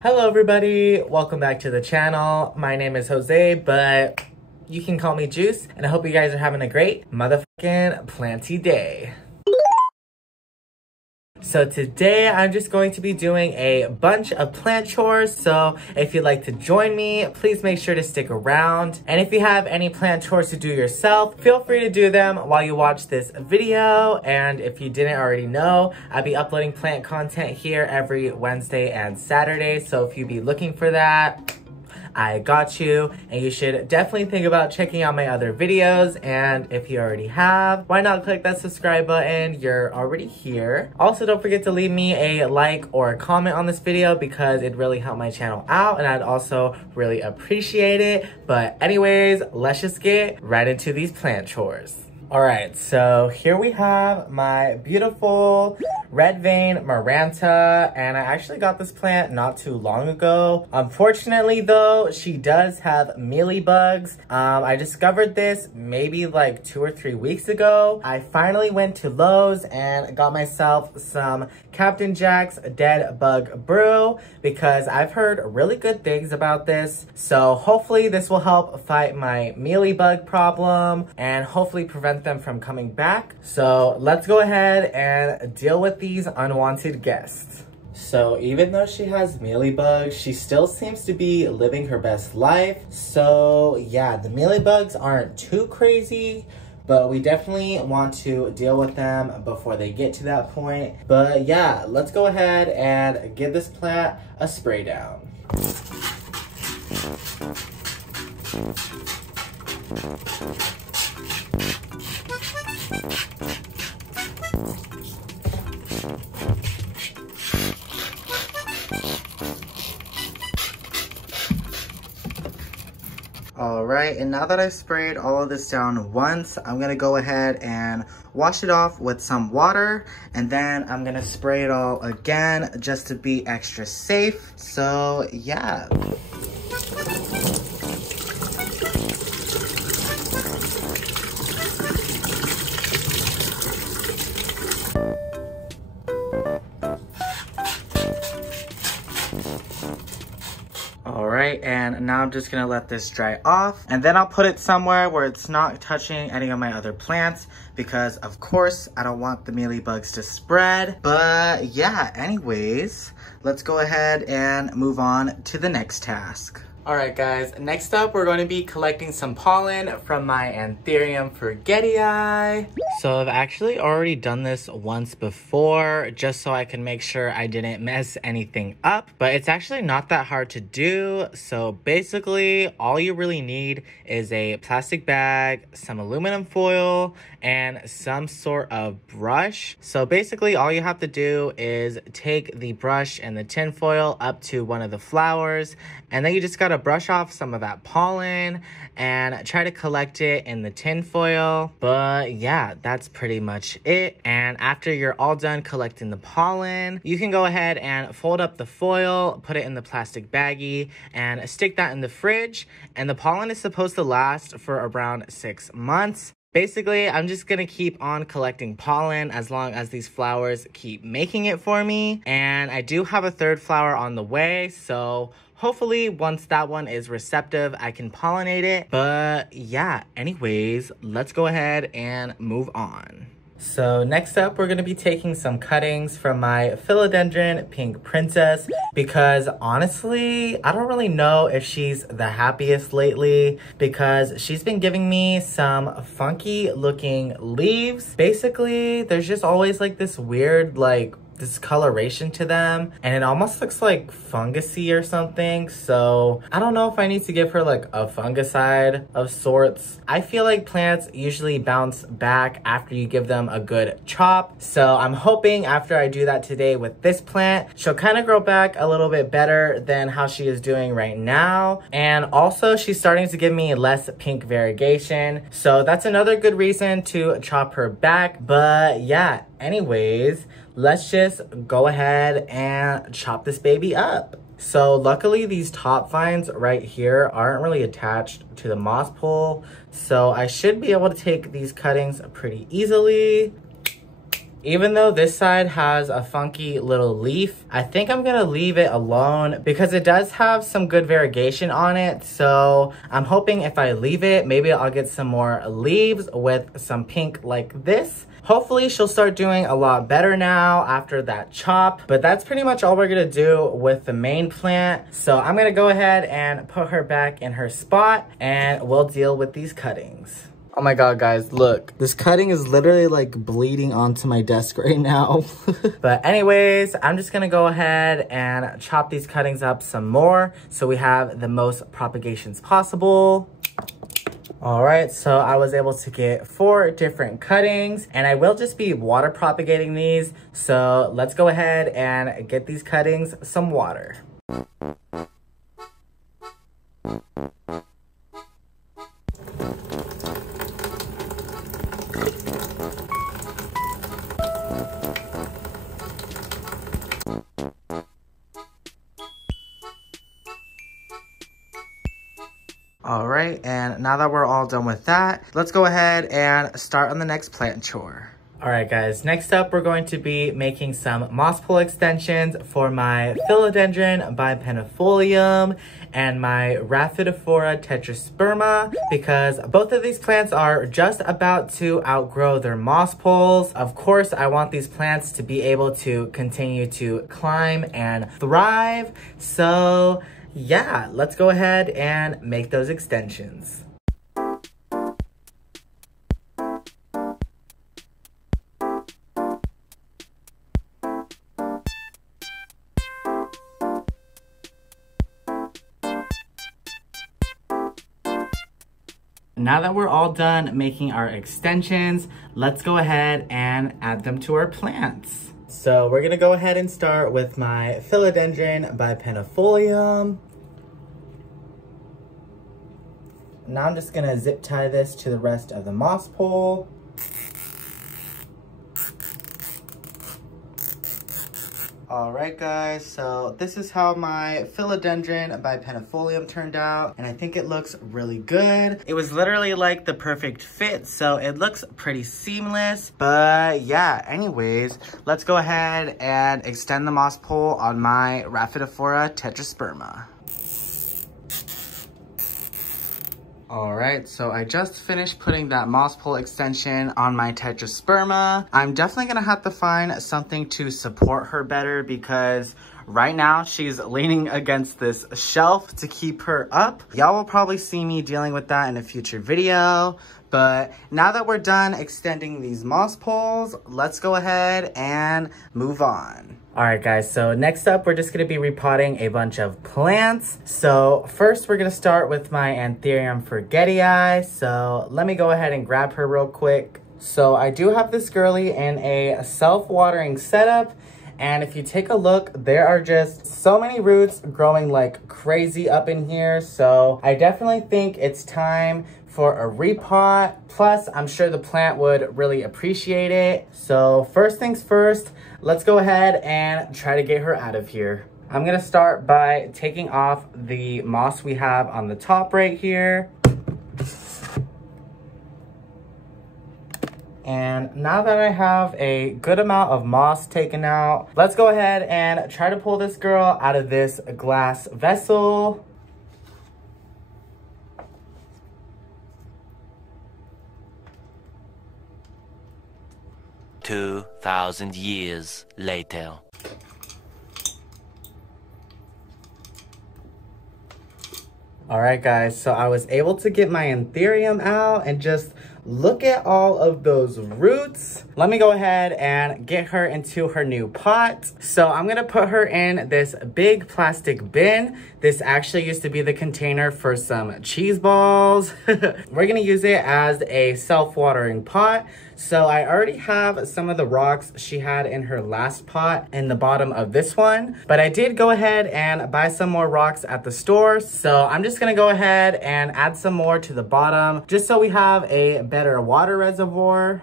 Hello everybody, welcome back to the channel. My name is Jose, but you can call me Juice, and I hope you guys are having a great motherfucking planty day. So today I'm just going to be doing a bunch of plant chores, so if you'd like to join me, please make sure to stick around. And if you have any plant chores to do yourself, feel free to do them while you watch this video. And if you didn't already know, I'll be uploading plant content here every Wednesday and Saturday, so if you'd be looking for that, I got you, and you should definitely think about checking out my other videos. And if you already have, why not click that subscribe button? You're already here. Also, don't forget to leave me a like or a comment on this video because it really helped my channel out, and I'd also really appreciate it. But anyways, let's just get right into these plant chores. Alright, so here we have my beautiful red vein maranta, and I actually got this plant not too long ago. Unfortunately though, she does have mealy bugs. I discovered this maybe like 2 or 3 weeks ago. I finally went to Lowe's and got myself some Captain Jack's Dead Bug Brew because I've heard really good things about this. So hopefully this will help fight my mealy bug problem and hopefully prevent them from coming back. So let's go ahead and deal with these unwanted guests. So even though she has mealy bugs, she still seems to be living her best life. So yeah, the mealy bugs aren't too crazy, but we definitely want to deal with them before they get to that point. But yeah, let's go ahead and give this plant a spray down. Alright, and now that I've sprayed all of this down once, I'm gonna go ahead and wash it off with some water, and then I'm gonna spray it all again just to be extra safe. So yeah. Alright, and now I'm just gonna let this dry off, and then I'll put it somewhere where it's not touching any of my other plants because of course I don't want the mealy bugs to spread. But yeah, anyways, let's go ahead and move on to the next task. Alright guys, next up we're going to be collecting some pollen from my anthurium forgetii. So I've actually already done this once before just so I can make sure I didn't mess anything up, but it's actually not that hard to do. So basically all you really need is a plastic bag, some aluminum foil, and some sort of brush. So basically all you have to do is take the brush and the tin foil up to one of the flowers, and then you just gotta brush off some of that pollen and try to collect it in the tin foil. But yeah, that's pretty much it. And after you're all done collecting the pollen, you can go ahead and fold up the foil, put it in the plastic baggie, and stick that in the fridge. And the pollen is supposed to last for around 6 months. Basically, I'm just gonna keep on collecting pollen as long as these flowers keep making it for me. And I do have a third flower on the way, so hopefully once that one is receptive, I can pollinate it. But yeah, anyways, let's go ahead and move on. So next up, we're gonna be taking some cuttings from my philodendron pink princess because honestly, I don't really know if she's the happiest lately because she's been giving me some funky looking leaves. Basically, there's just always like this weird discoloration to them, and it almost looks like fungusy or something. So I don't know if I need to give her like a fungicide of sorts. I feel like plants usually bounce back after you give them a good chop, so I'm hoping after I do that today with this plant, she'll kind of grow back a little bit better than how she is doing right now. And also she's starting to give me less pink variegation, so that's another good reason to chop her back. But yeah, anyways, let's just go ahead and chop this baby up. So luckily these top vines right here aren't really attached to the moss pole, so I should be able to take these cuttings pretty easily. Even though this side has a funky little leaf, I think I'm gonna leave it alone because it does have some good variegation on it. So I'm hoping if I leave it, maybe I'll get some more leaves with some pink like this. Hopefully she'll start doing a lot better now after that chop, but that's pretty much all we're gonna do with the main plant. So I'm gonna go ahead and put her back in her spot and we'll deal with these cuttings. Oh my god, guys, look. This cutting is literally like bleeding onto my desk right now. But anyways, I'm just gonna go ahead and chop these cuttings up some more so we have the most propagations possible. All right, so I was able to get 4 different cuttings and I will just be water propagating these. So let's go ahead and get these cuttings some water. All right, and now that we're all done with that, let's go ahead and start on the next plant chore. All right, guys, next up, we're going to be making some moss pole extensions for my philodendron bipennifolium and my rhaphidophora tetrasperma because both of these plants are just about to outgrow their moss poles. Of course, I want these plants to be able to continue to climb and thrive. So yeah, let's go ahead and make those extensions. Now that we're all done making our extensions, let's go ahead and add them to our plants. So we're gonna go ahead and start with my philodendron bipennifolium. Now I'm just gonna zip tie this to the rest of the moss pole. All right, guys, so this is how my philodendron bipennifolium turned out, and I think it looks really good. It was literally like the perfect fit, so it looks pretty seamless. But yeah, anyways, let's go ahead and extend the moss pole on my rhaphidophora tetrasperma. All right, so I just finished putting that moss pole extension on my tetrasperma. I'm definitely gonna have to find something to support her better because right now she's leaning against this shelf to keep her up. Y'all will probably see me dealing with that in a future video. But now that we're done extending these moss poles, let's go ahead and move on. All right, guys, so next up, we're just gonna be repotting a bunch of plants. So first, we're gonna start with my anthurium forgetii. So let me go ahead and grab her real quick. So I do have this girly in a self-watering setup. And if you take a look, there are just so many roots growing like crazy up in here. So I definitely think it's time for a repot. Plus, I'm sure the plant would really appreciate it. So first things first, let's go ahead and try to get her out of here. I'm gonna start by taking off the moss we have on the top right here. And now that I have a good amount of moss taken out, let's go ahead and try to pull this girl out of this glass vessel. "2,000 years later." All right, guys, so I was able to get my anthurium out and just look at all of those roots. Let me go ahead and get her into her new pot. So I'm gonna put her in this big plastic bin. This actually used to be the container for some cheese balls. We're gonna use it as a self-watering pot. So I already have some of the rocks she had in her last pot in the bottom of this one, but I did go ahead and buy some more rocks at the store. So I'm just gonna go ahead and add some more to the bottom just so we have a better water reservoir.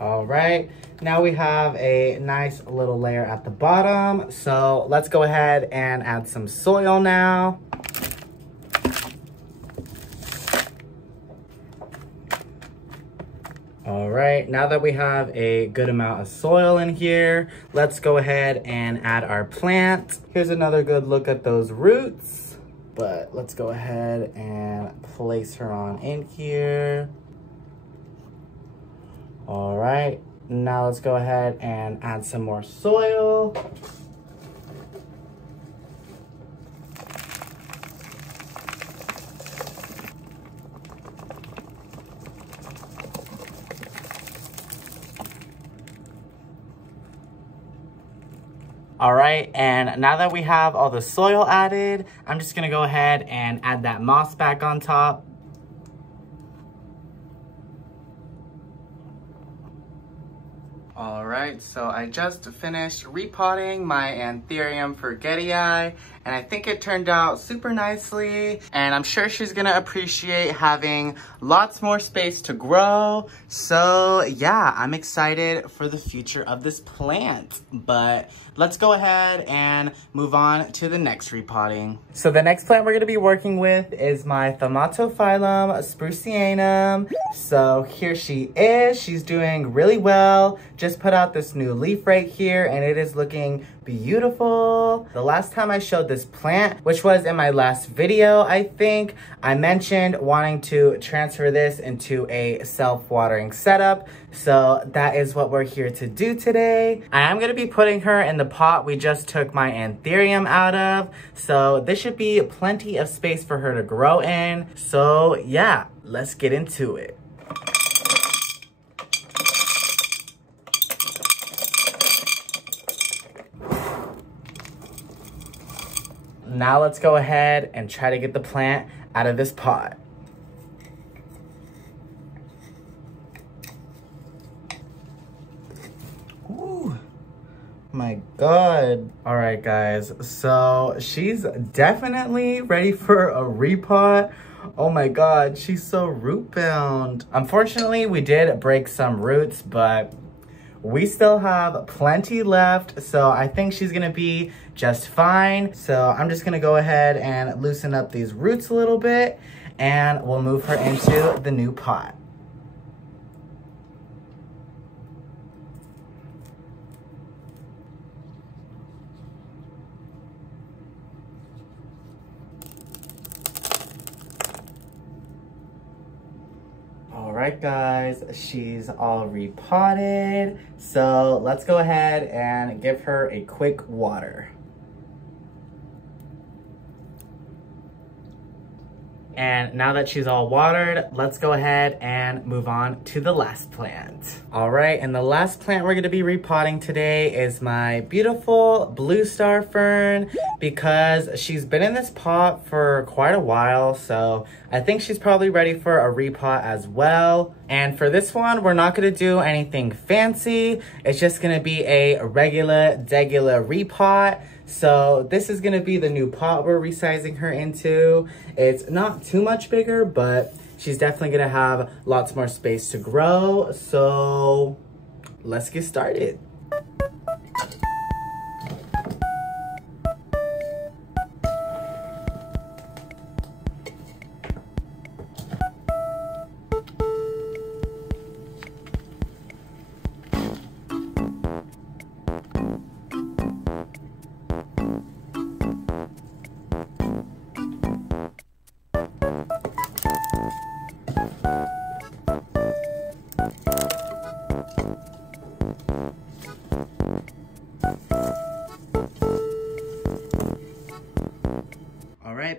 All right, now we have a nice little layer at the bottom. So let's go ahead and add some soil now. All right, now that we have a good amount of soil in here, let's go ahead and add our plant. Here's another good look at those roots, but let's go ahead and place her on in here. All right, now let's go ahead and add some more soil. All right, and now that we have all the soil added, I'm just gonna go ahead and add that moss back on top. All right, so I just finished repotting my anthurium forgetii, and I think it turned out super nicely, and I'm sure she's gonna appreciate having lots more space to grow. So yeah, I'm excited for the future of this plant, but let's go ahead and move on to the next repotting. So the next plant we're gonna be working with is my thaumatophyllum spruceanum. So here she is, she's doing really well. Just put out this new leaf right here and it is looking beautiful. The last time I showed this plant, which was in my last video, I think, I mentioned wanting to transfer this into a self-watering setup. So that is what we're here to do today. I am gonna be putting her in the pot we just took my anthurium out of. So this should be plenty of space for her to grow in. So yeah, let's get into it. Now let's go ahead and try to get the plant out of this pot. Ooh, my God. All right, guys, so she's definitely ready for a repot. Oh my God, she's so root bound. Unfortunately, we did break some roots, but we still have plenty left, so I think she's gonna be just fine. So I'm just gonna go ahead and loosen up these roots a little bit, and we'll move her into the new pot. All right, guys, she's all repotted. So let's go ahead and give her a quick water. And now that she's all watered, let's go ahead and move on to the last plant. All right, and the last plant we're gonna be repotting today is my beautiful blue star fern, because she's been in this pot for quite a while, so I think she's probably ready for a repot as well. And for this one, we're not gonna do anything fancy. It's just gonna be a regular repot. So this is gonna be the new pot we're resizing her into. It's not too much bigger, but she's definitely gonna have lots more space to grow. So let's get started.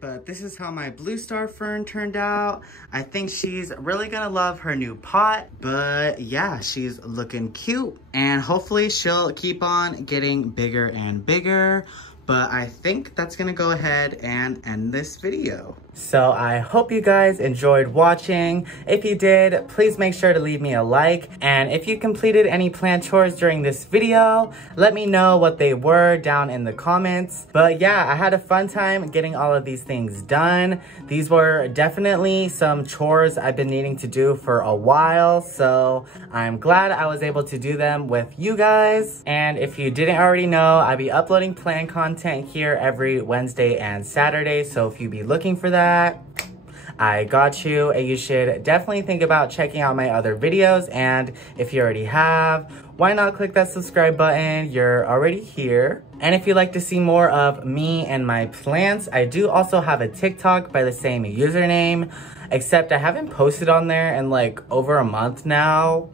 But this is how my blue star fern turned out. I think she's really gonna love her new pot, but yeah, she's looking cute, and hopefully she'll keep on getting bigger and bigger. But I think that's gonna go ahead and end this video. So I hope you guys enjoyed watching. If you did, please make sure to leave me a like. And if you completed any plant chores during this video, let me know what they were down in the comments. But yeah, I had a fun time getting all of these things done. These were definitely some chores I've been needing to do for a while. So I'm glad I was able to do them with you guys. And if you didn't already know, I'll be uploading plant content here every Wednesday and Saturday. So if you be looking for that, I got you. And you should definitely think about checking out my other videos. And if you already have, why not click that subscribe button? You're already here. And if you'd like to see more of me and my plants, I do also have a TikTok by the same username, except I haven't posted on there in like over a month now.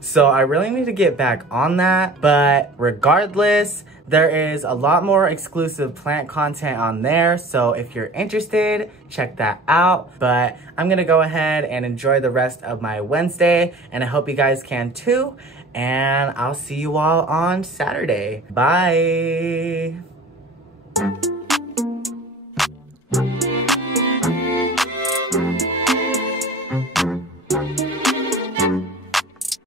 So I really need to get back on that. But regardless, there is a lot more exclusive plant content on there. So if you're interested, check that out. But I'm gonna go ahead and enjoy the rest of my Wednesday. And I hope you guys can too. And I'll see you all on Saturday. Bye.